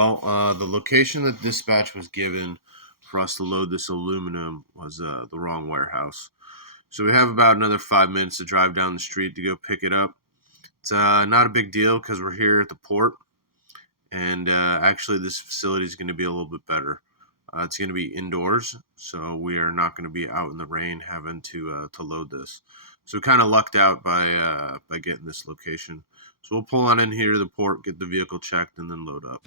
Well, the location that dispatch was given for us to load this aluminum was the wrong warehouse. So we have about another 5 minutes to drive down the street to go pick it up. It's not a big deal because we're here at the port, and actually, this facility is going to be a little bit better. It's going to be indoors, so we are not going to be out in the rain having to load this. So we kind of lucked out by getting this location. So we'll pull on in here to the port, get the vehicle checked, and then load up.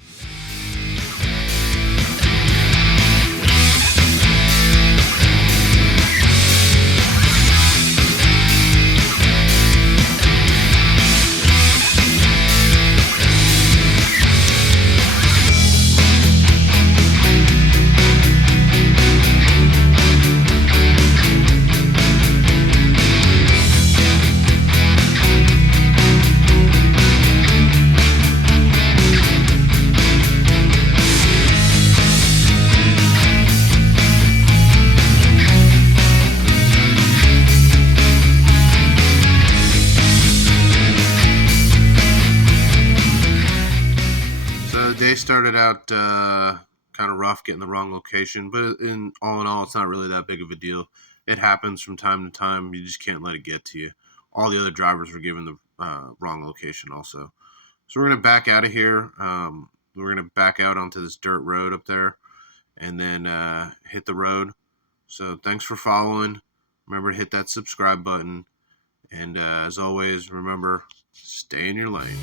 So the day started out kind of rough, getting the wrong location, but in all, it's not really that big of a deal. It happens from time to time. You just can't let it get to you. All the other drivers were given the wrong location also. So we're gonna back out of here. We're gonna back out onto this dirt road up there, and then hit the road. So thanks for following. Remember to hit that subscribe button, and as always, remember, stay in your lane.